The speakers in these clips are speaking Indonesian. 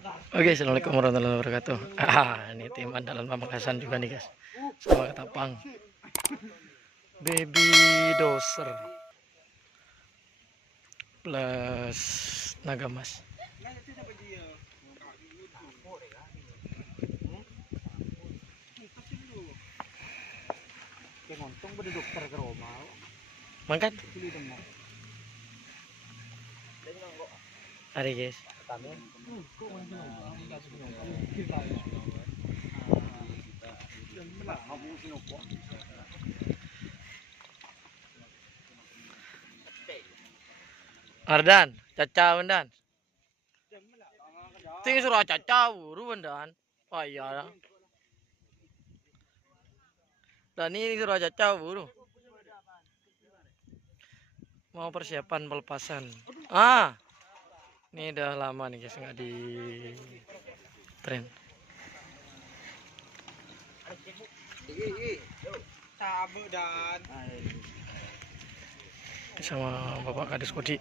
Oke, assalamualaikum warahmatullahi wabarakatuh. Ini tim andalan Pamekasan juga nih guys, sama ketapang baby doser plus naga mas. Mangkat hari guys. Ardan, cacau dan. Ting suruh cacau, ruben dan. Oh iya. Dan ini suruh cacau buru. Mau persiapan pelepasan. Ini udah lama nih guys nggak di tren. Sama Bapak Kades Kodi.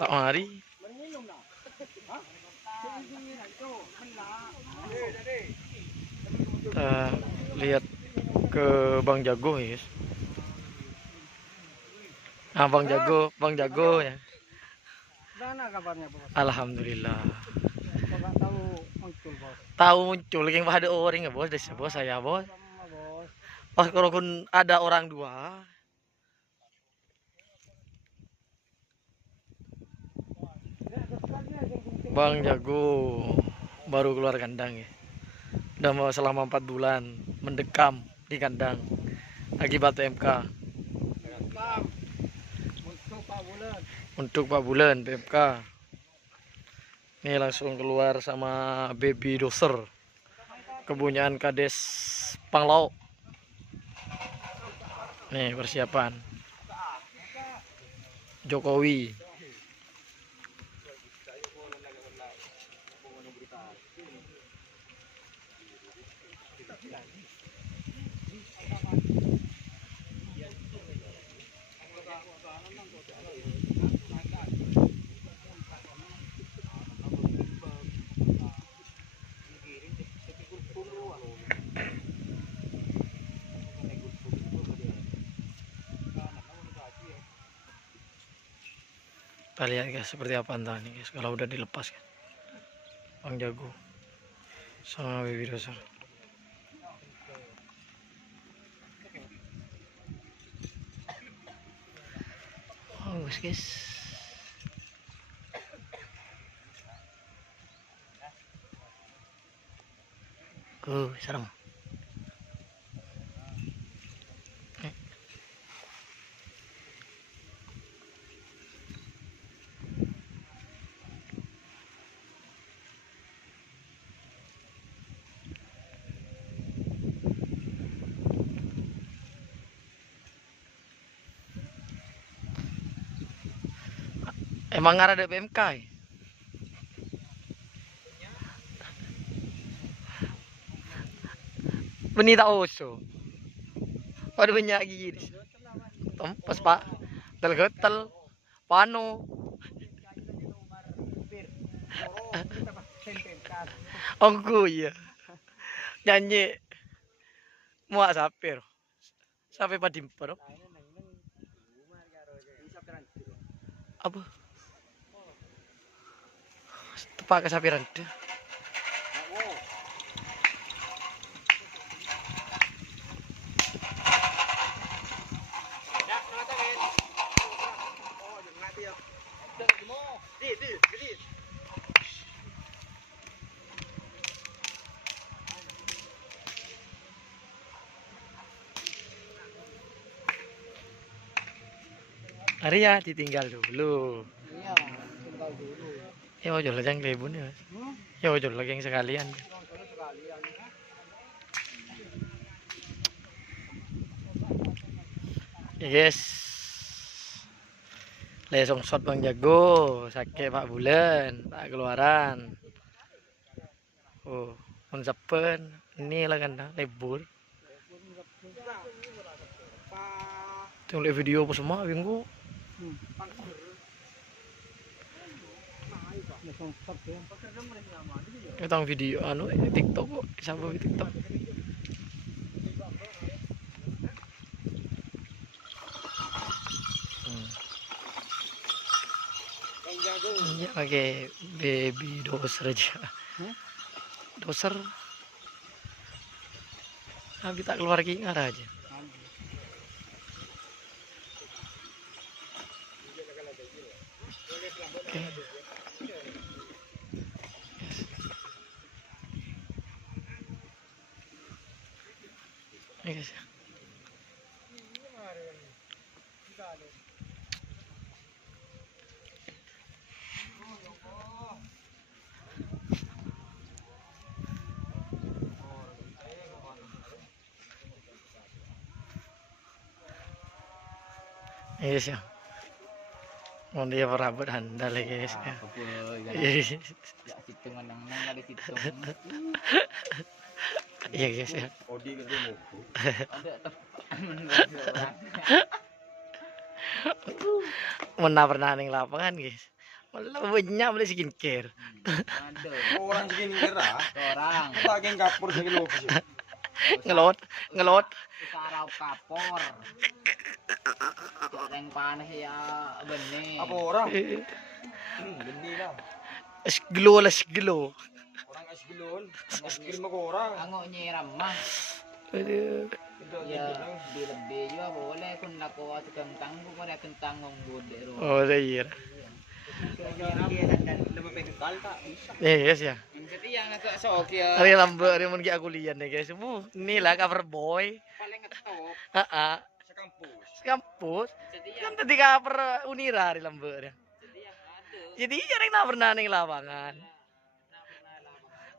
Tak mari. Kita lihat ke Bang Jago ya. Bang Jago ya. Mana kabarnya, Bos? Alhamdulillah. Bapak tahu muncul, Bos. Tahu muncul yang ada orang ya bos, desa bos saya bos. Sama, Bos. Pas kalau kun ada orang dua. Bang Jago baru keluar kandang ya. Udah mau selama 4 bulan mendekam di kandang akibat PMK. Untuk 4 bulan PMK. Ini langsung keluar sama baby doser kepunyaan Kades Panglau. Nih persiapan Jokowi. Kita lihat guys seperti apa antara nih guys kalau udah dilepas kan. Bang Jago sama baby doser. Oh guys. Serem. Emang ada PMK ya? Benita oso. Ada banyak gigi. Tempas pak. Tel-getel. Pano. Ongku ya. Nyanyi. Muak sapir. Sampai padimper. Apa? Tepak kesapiran deh. Arya ditinggal dulu. Iya, tinggal dulu. Ya ojol aja yang lebun ya. Ya ojol lagi yang sekalian. Sekalian. Ya guys. Lesong shot Bang Jago, sakit Pak Bulan, tak keluaran. Oh, mensepen, inilah kandang lebur. Tengok video apa semua minggu. Langsung stop ya. Kita video anu TikTok kok, siapa di TikTok. Iya pakai baby doser aja. Doser. Habis tak keluar kingar aja. Oke. Ini guys. Yes ya. Mau dia perabot handal ya guys. Iya guys ya. Mana pernah ning lapangan guys. Malah banyak beli skincare. Orang skincare ah. Orang. Lagi kapur sing lho. Ngelot. Sarau kapor. Yang panas ya benih. Apa orang? Benih lah. Es glow. Orang es gelon. Es kirim ke orang. Angok nyiram mah. Aduh. Ya lebih juga boleh kun lako at kentang ko ada kentang ngomong dero. Oh iya. Lebih pengkal tak bisa. Yes ya. Jadi yang nasa sok ya Hari lambe hari mun ki aku lihat nih guys. Inilah cover boy. paling ngetok. Heeh. Sekampus. Kampus. Jadi Kan tadi cover Unira hari lambe. yang ada. Jadi jarang nak pernah ning lapangan.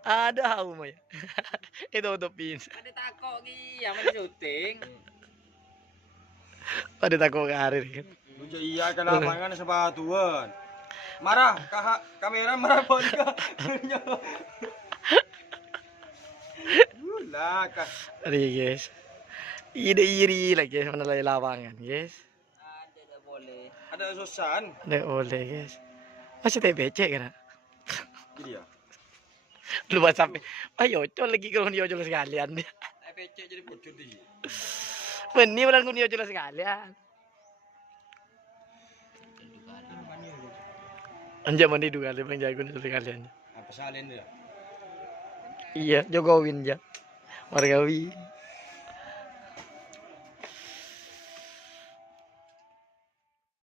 Ada hau mah ya. Itu utopin. Ada takok ki yang mana syuting. Ada takut karir kan. Iya ke lapangan sepatuan. Marah, kamera marah pun ka. Lah kah. Hari guys. Iri lagi mana lagi lapangan guys. Ada boleh. Ada susan. Ada oleh guys. Masih TBC kan? Ini ya. Lu sampai. Ayo col lagi kalau dia col sekalian. PC jadi bocor di. Benih benar dia col sekalian. Anjak mandi dua kali bang jago nih sekalian. Apa salin dia? Iya, Jogowin ya. Wargawi.